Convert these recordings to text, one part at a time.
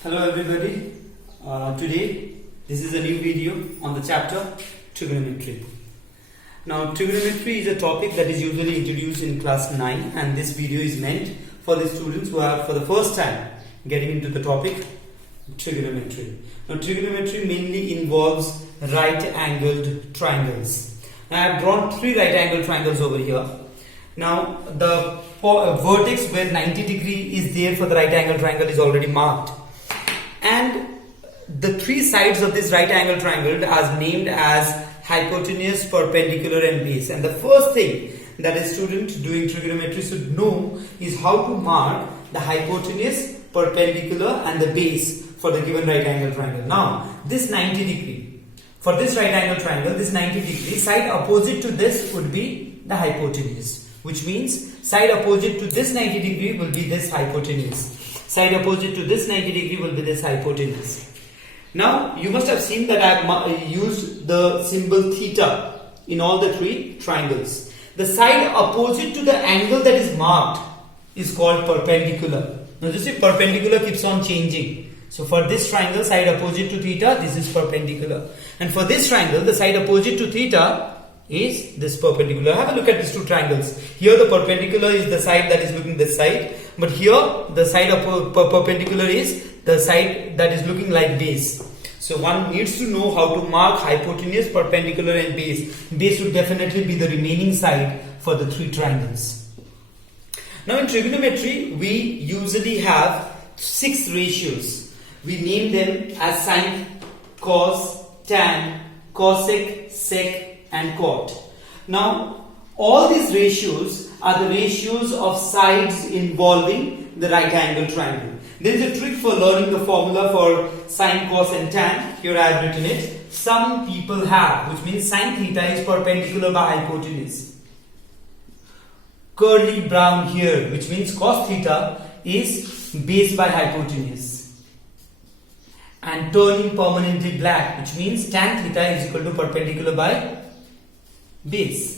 Hello everybody, today this is a new video on the chapter Trigonometry. Now trigonometry is a topic that is usually introduced in class 9 and this video is meant for the students who are for the first time getting into the topic trigonometry. Now trigonometry mainly involves right angled triangles. Now I have drawn three right angled triangles over here. Now the vertex where 90 degree is there for the right angle triangle is already marked. And the three sides of this right angle triangle are named as hypotenuse, perpendicular and base. And the first thing that a student doing trigonometry should know is how to mark the hypotenuse, perpendicular and the base for the given right angle triangle. Now this 90 degree, for this right angle triangle, this 90 degree, side opposite to this would be the hypotenuse, which means side opposite to this 90 degree will be this hypotenuse. Side opposite to this 90 degree will be this hypotenuse. Now you must have seen that I have used the symbol theta in all the three triangles. The side opposite to the angle that is marked is called perpendicular. Now you see perpendicular keeps on changing. So for this triangle, side opposite to theta, this is perpendicular. And for this triangle, the side opposite to theta is this perpendicular. Have a look at these two triangles. Here the perpendicular is the side that is looking this side, but here the side of perpendicular is the side that is looking like base. So one needs to know how to mark hypotenuse, perpendicular and base. Base would definitely be the remaining side for the three triangles. Now in trigonometry we usually have 6 ratios. We name them as sine, cos, tan, cosec, sec and cot. Now all these ratios are the ratios of sides involving the right angle triangle. There is a trick for learning the formula for sine, cos and tan. Here I have written it. Some people have, which means sine theta is perpendicular by hypotenuse. Curly brown here, which means cos theta is base by hypotenuse. And turning permanently black, which means tan theta is equal to perpendicular by base.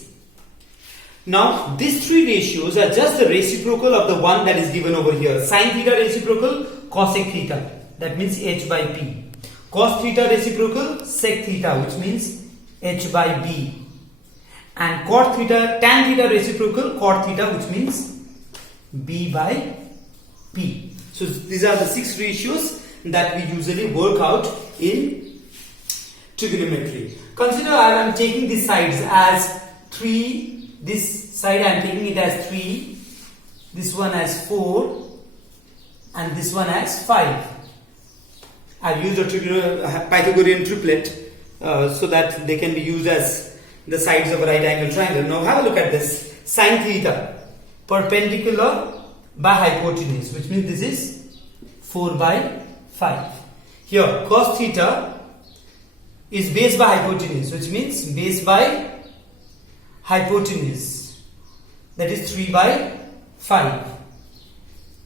Now these three ratios are just the reciprocal of the one that is given over here. Sine theta reciprocal, cosec theta, that means h by p. Cos theta reciprocal, sec theta, which means h by b. And cot theta, tan theta reciprocal, cot theta, which means b by p. So these are the 6 ratios that we usually work out in trigonometry. Consider I am taking these sides as 3. This side I am taking it as 3, this one as 4 and this one as 5. I have used a Pythagorean triplet so that they can be used as the sides of a right angle triangle. Now have a look at this. Sine theta, perpendicular by hypotenuse, which means this is 4 by 5. Here cos theta is base by hypotenuse, which means base by hypotenuse, that is 3 by 5.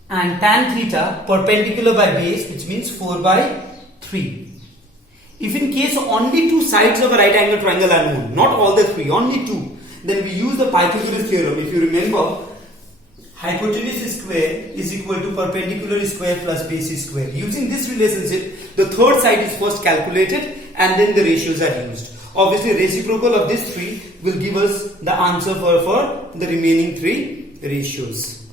And tan theta perpendicular by base, which means 4 by 3. If in case only 2 sides of a right angle triangle are known, not all the 3, only 2, then we use the Pythagorean theorem. If you remember, hypotenuse square is equal to perpendicular square plus base square. Using this relationship, the third side is first calculated and then the ratios are used. Obviously reciprocal of this 3 will give us the answer for the remaining 3 ratios.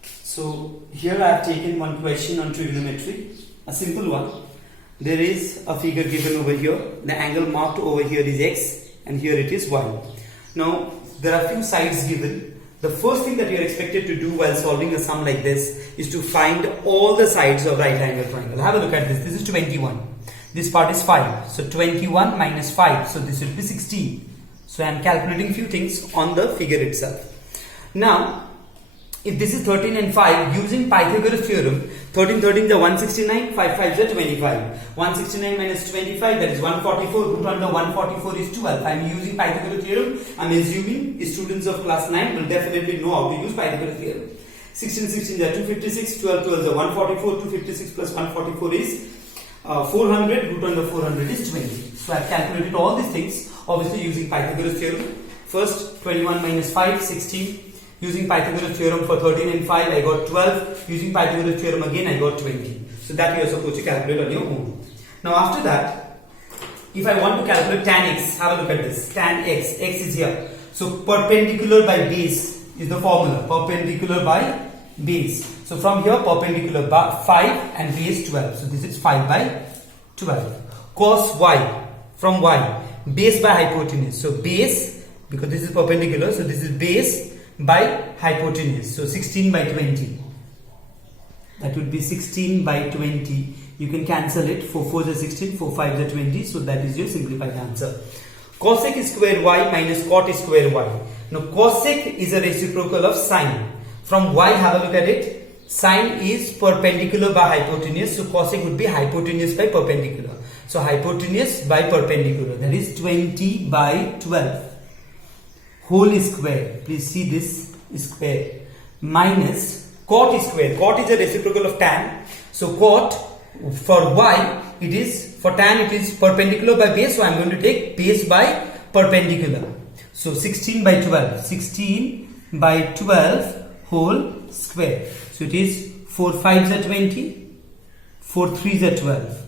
So here I have taken one question on trigonometry, a simple one. There is a figure given over here. The angle marked over here is x and here it is y. Now there are few sides given. The first thing that you are expected to do while solving a sum like this is to find all the sides of right angle triangle. Have a look at this. This is 21. This part is 5. So 21 minus 5. So this will be 16. So I am calculating few things on the figure itself. Now if this is 13 and 5, using Pythagorean theorem, 13 13 is 169, 5 5 is 25. 169 minus 25, that is 144. Root under 144 is 12. I am using Pythagorean theorem. I am assuming students of class 9 will definitely know how to use Pythagorean theorem. 16 16 is 256, 12 12 is 144, 256 plus 144 is 400. Root under 400 is 20. So I have calculated all these things obviously using Pythagorean theorem. First 21 minus 5, 16. Using Pythagorean theorem for 13 and 5, I got 12. Using Pythagorean theorem again, I got 20. So that you are supposed to calculate on your own. Now after that, if I want to calculate tan x, have a look at this. Tan x, x is here. So perpendicular by base is the formula. Perpendicular by base. So from here, perpendicular by 5 and base 12. So this is 5 by 12. Cos y, from y, base by hypotenuse. So base, because this is perpendicular, so this is base by hypotenuse. So 16 by 20. That would be 16 by 20. You can cancel it. 4 4s are 16, 4 5s are 20. So that is your simplified answer. Cosec square y minus cot square y. Now cosec is a reciprocal of sine. From y, have a look at it. Sine is perpendicular by hypotenuse. So cosec would be hypotenuse by perpendicular. So hypotenuse by perpendicular. That is 20 by 12. Whole square. Please see this square. Minus cot square. Cot is a reciprocal of tan. So cot for y, it is, for tan it is perpendicular by base. So I am going to take base by perpendicular. So 16 by 12. 16 by 12 whole square. So it is 4 5s are 20. 4 3s are 12.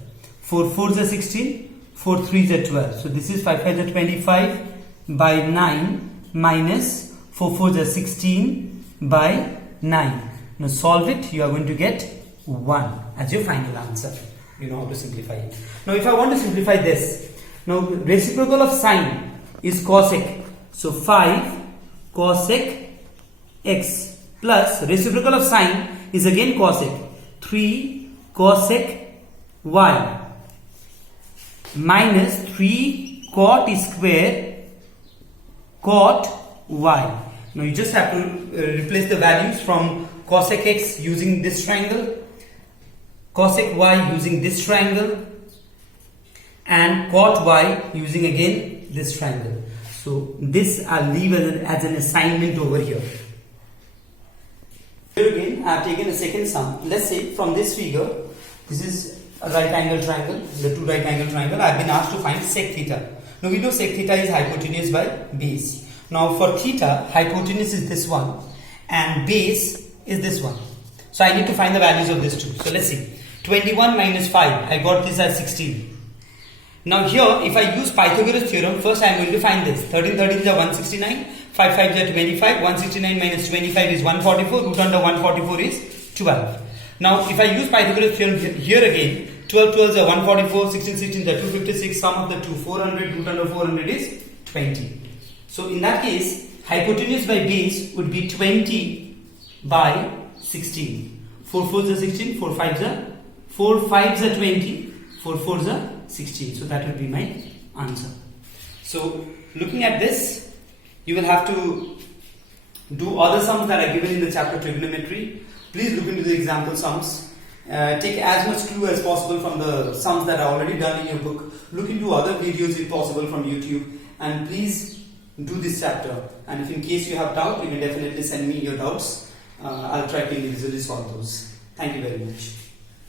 4 4s are 16. 4 3s are 12. So this is 5 5s are 25 by 9 minus 4 4s are 16 by 9. Now solve it. You are going to get 1 as your final answer. You know how to simplify it. Now if I want to simplify this, now reciprocal of sine is cosec. So 5 cosec x plus reciprocal of sine is again cosec. 3 cosec y minus 3 cot square cot y. Now you just have to replace the values from cosec x using this triangle, cosec y using this triangle, and cot y using again this triangle. So this I'll leave as an assignment over here. Here again I have taken a second sum. Let's say from this figure, this is a right angle triangle, the two right angle triangle. I have been asked to find sec theta. Now we know sec theta is hypotenuse by base. Now for theta, hypotenuse is this one and base is this one. So I need to find the values of this two. So let's see. 21 minus 5, I got this as 16. Now here, if I use Pythagorean theorem, first I am going to find this. 13 13 is 169, 5 5 is 25, 169 minus 25 is 144, root under 144 is 12. Now if I use Pythagorean theorem here again, 12 12 is 144, 16 16 is 256, sum of the two 400, root under 400 is 20. So in that case, hypotenuse by base would be 20 by 16. 4 4s are 16, 4 5s are 20, 4 4s are 16. So that would be my answer. So looking at this, you will have to do other sums that are given in the chapter trigonometry. Please look into the example sums. Take as much clue as possible from the sums that are already done in your book. Look into other videos if possible from YouTube, and please do this chapter. And if in case you have doubt, you can definitely send me your doubts. I'll try to individually solve those. Thank you very much.